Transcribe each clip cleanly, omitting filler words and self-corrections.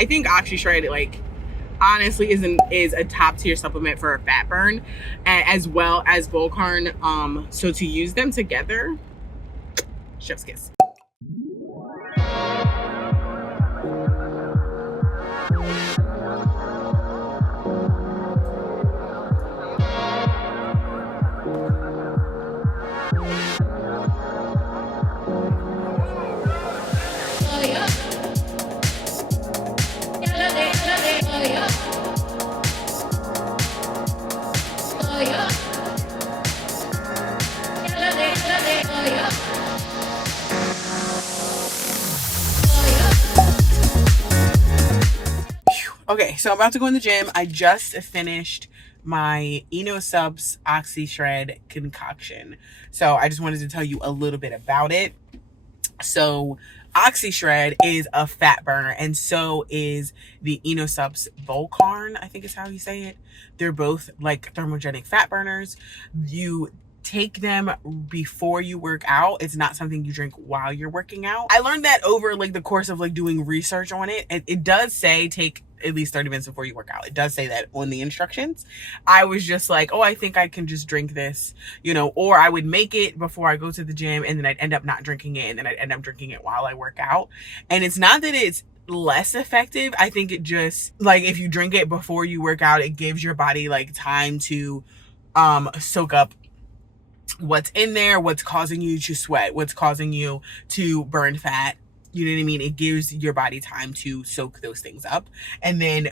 I think OxyShred, like, honestly is a top tier supplement for a fat burn, as well as Volcarn. So to use them together, chef's kiss. Okay, so I'm about to go in the gym. I just finished my Subs OxyShred concoction. So I just wanted to tell you a little bit about it. So OxyShred is a fat burner, and so is the Subs Volcarn, I think is how you say it. They're both like thermogenic fat burners. You take them before you work out. It's not something you drink while you're working out. I learned that over like the course of like doing research on it. It does say take at least 30 minutes before you work out. It does say that on the instructions. I was just like, oh, I think I can just drink this, you know, or I would make it before I go to the gym and then I'd end up not drinking it, and then I'd end up drinking it while I work out. And it's not that it's less effective. I think it just, like, if you drink it before you work out, it gives your body like time to soak up what's in there, what's causing you to sweat, what's causing you to burn fat. You know what I mean? It gives your body time to soak those things up, and then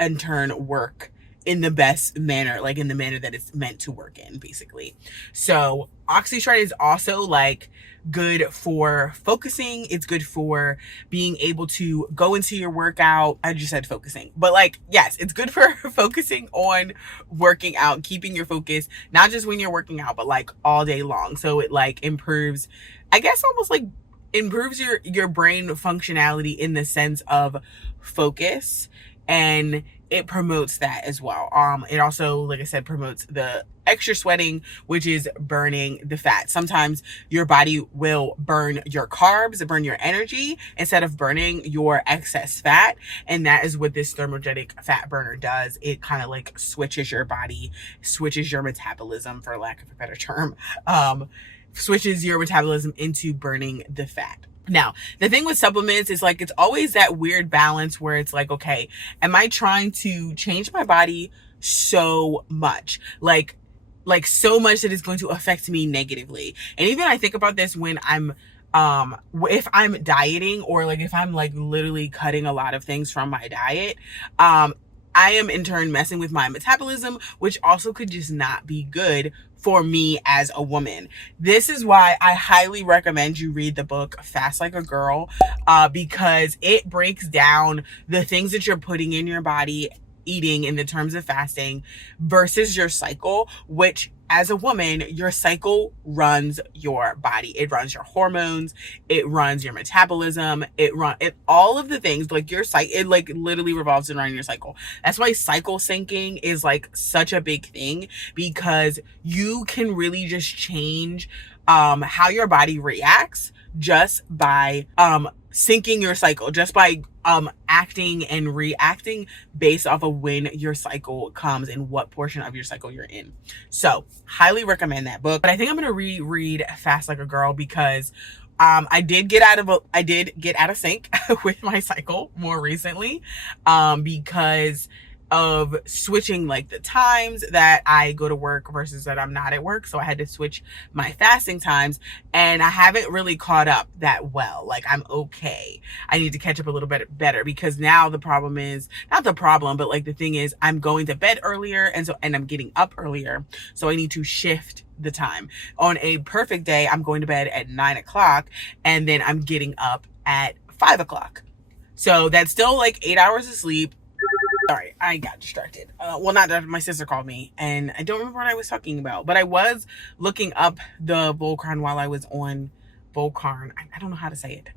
in turn work in the best manner, like in the manner that it's meant to work in, basically. So OxyShred is also like good for focusing. It's good for being able to go into your workout. I just said focusing, but like, yes, it's good for focusing on working out, keeping your focus, not just when you're working out, but like all day long. So it like improves, I guess, almost like improves your brain functionality in the sense of focus, and it promotes that as well. It also, like I said, promotes the extra sweating, which is burning the fat. Sometimes your body will burn your carbs, burn your energy, instead of burning your excess fat. And that is what this thermogenic fat burner does. It kind of like switches your body, switches your metabolism, for lack of a better term, switches your metabolism into burning the fat. Now, the thing with supplements is like, it's always that weird balance where it's like, okay, am I trying to change my body so much? Like so much that it's going to affect me negatively. And even I think about this when I'm, if I'm dieting, or like if I'm like literally cutting a lot of things from my diet, I am in turn messing with my metabolism, which also could just not be good for me as a woman. This is why I highly recommend you read the book Fast Like a Girl, because it breaks down the things that you're putting in your body, eating in the terms of fasting, versus your cycle, which as a woman, your cycle runs your body. It runs your hormones, it runs your metabolism, it all of the things, like your cycle, it like literally revolves around your cycle. That's why cycle syncing is like such a big thing, because you can really just change how your body reacts just by syncing your cycle, just by acting and reacting based off of when your cycle comes and what portion of your cycle you're in. So highly recommend that book. But I think I'm gonna reread Fast Like a Girl, because I did get out of sync with my cycle more recently, because of switching like the times that I go to work versus that I'm not at work. So I had to switch my fasting times, and I haven't really caught up that well. Like, I'm okay. I need to catch up a little bit better, because now the problem is, not the problem, but like the thing is, I'm going to bed earlier, and I'm getting up earlier. So I need to shift the time. On a perfect day, I'm going to bed at 9 o'clock, and then I'm getting up at 5 o'clock. So that's still like 8 hours of sleep. Sorry, I got distracted. Well, not that, my sister called me, and I don't remember what I was talking about, but I was looking up the Volcarn while I was on Volcarn. I don't know how to say it,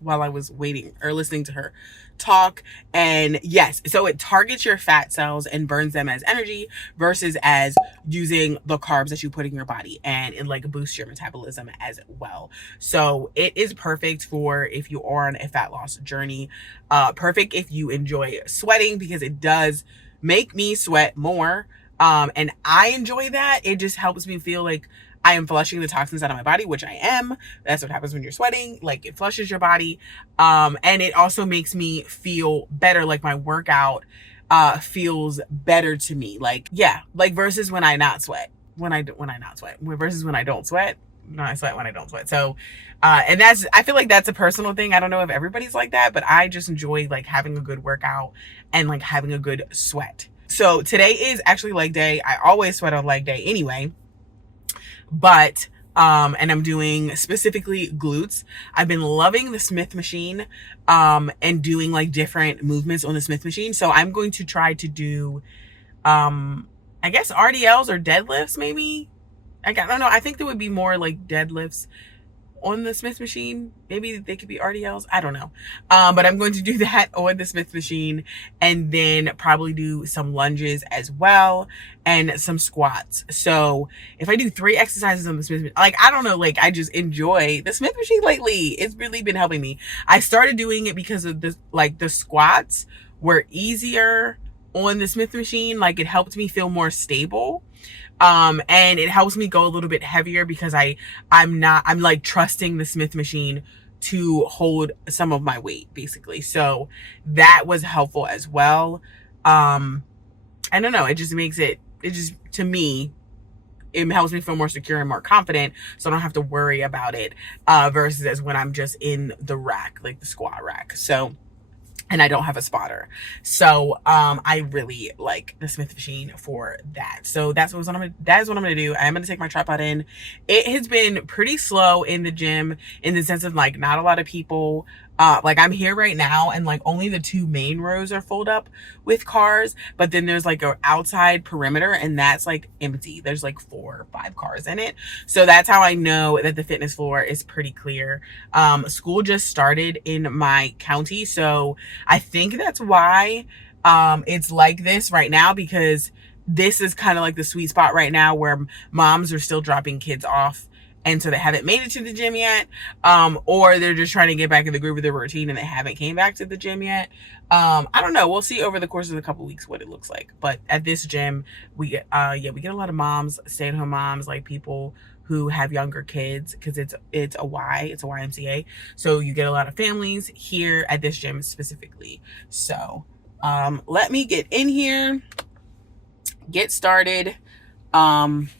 while I was waiting or listening to her talk. And yes, so it targets your fat cells and burns them as energy versus as using the carbs that you put in your body, and it like boosts your metabolism as well. So it is perfect for if you are on a fat loss journey. Perfect if you enjoy sweating, because it does make me sweat more. And I enjoy that. It just helps me feel like I am flushing the toxins out of my body, which I am. That's what happens when you're sweating. Like, it flushes your body. And it also makes me feel better. Like, my workout feels better to me. Like, yeah, like versus when I not sweat. When I not sweat. Versus when I don't sweat. No, I sweat when I don't sweat. So, and I feel like that's a personal thing. I don't know if everybody's like that, but I just enjoy like having a good workout and like having a good sweat. So today is actually leg day. I always sweat on leg day anyway, but, and I'm doing specifically glutes. I've been loving the Smith machine, and doing like different movements on the Smith machine. So I'm going to try to do, I guess RDLs or deadlifts, maybe. I don't know. I think there would be more like deadlifts on the Smith machine. Maybe they could be RDLs. I don't know. But I'm going to do that on the Smith machine, and then probably do some lunges as well and some squats. So if I do 3 exercises on the Smith, like, I don't know, like, I just enjoy the Smith machine lately. It's really been helping me. I started doing it because of this, like, the squats were easier on the Smith machine. Like, it helped me feel more stable. And it helps me go a little bit heavier because I'm like trusting the Smith machine to hold some of my weight, basically. So that was helpful as well. I don't know. It just makes it just, to me, it helps me feel more secure and more confident, so I don't have to worry about it, versus as when I'm just in the rack, like the squat rack. So, and I don't have a spotter. So, I really like the Smith machine for that. So that is what I'm going to do. I'm going to take my tripod in. It has been pretty slow in the gym, in the sense of like not a lot of people. Like, I'm here right now, and like only the 2 main rows are filled up with cars, but then there's like an outside perimeter, and that's like empty. There's like 4 or 5 cars in it. So that's how I know that the fitness floor is pretty clear. School just started in my county, so I think that's why it's like this right now, because this is kind of like the sweet spot right now where moms are still dropping kids off, and so they haven't made it to the gym yet, or they're just trying to get back in the groove of their routine and they haven't came back to the gym yet. I don't know. We'll see over the course of a couple weeks what it looks like. But at this gym, we get a lot of moms, stay-at-home moms, like people who have younger kids, because it's a YMCA. So you get a lot of families here at this gym specifically. So let me get in here, get started on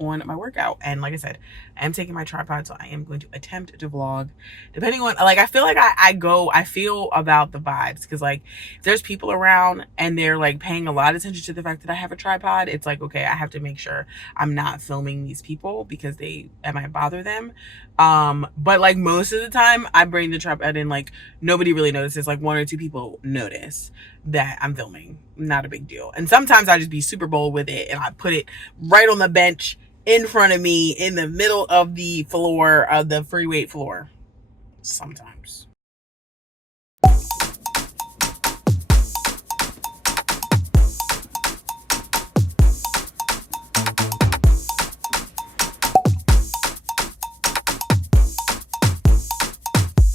my workout. And like I said, I am taking my tripod, so I am going to attempt to vlog, depending on, like, I feel like I feel about the vibes, because like if there's people around and they're like paying a lot of attention to the fact that I have a tripod, it's like, okay, I have to make sure I'm not filming these people because I might bother them. But like most of the time I bring the tripod in, like nobody really notices. Like 1 or 2 people notice that I'm filming. Not a big deal. And sometimes I just be super bold with it and I put it right on the bench in front of me, in the middle of the floor, of the free weight floor. Sometimes.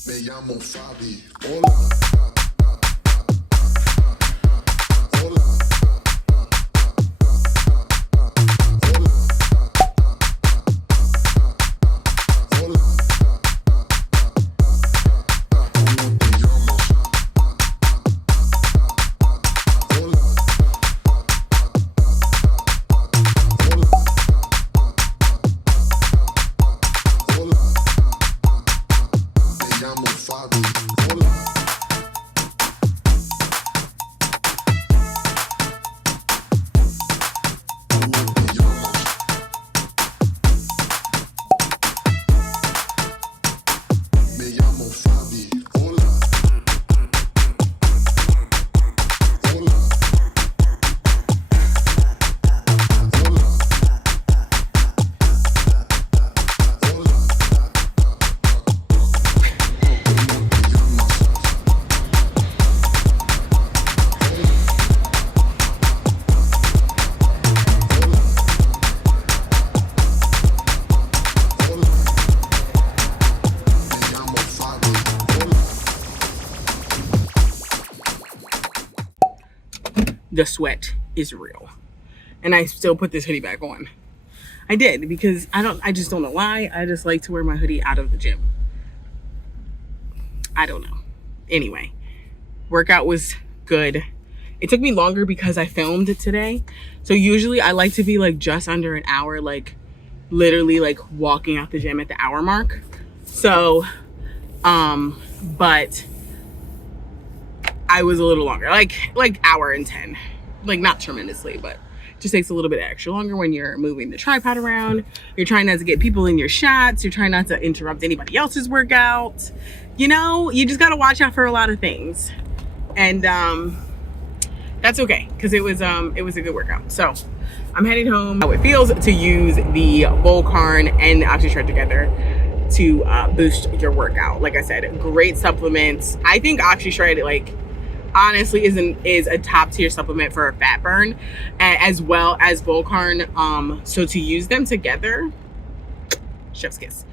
Me llamo Fabi. Hola. the sweat is real. And I still put this hoodie back on. I did, because I just don't know why. I just like to wear my hoodie out of the gym. I don't know. Anyway, workout was good. It took me longer because I filmed it today. So usually I like to be like just under an hour, like literally like walking out the gym at the hour mark. So, but I was a little longer, like hour and 10, like not tremendously, but just takes a little bit extra longer when you're moving the tripod around. You're trying not to get people in your shots. You're trying not to interrupt anybody else's workout. You know, you just got to watch out for a lot of things. And that's okay, because it was a good workout. So I'm heading home. How it feels to use the Volcarn and the OxyShred together to boost your workout. Like I said, great supplements. I think OxyShred, like, honestly is a top tier supplement for a fat burn, as well as Volcarn. So to use them together, chef's kiss.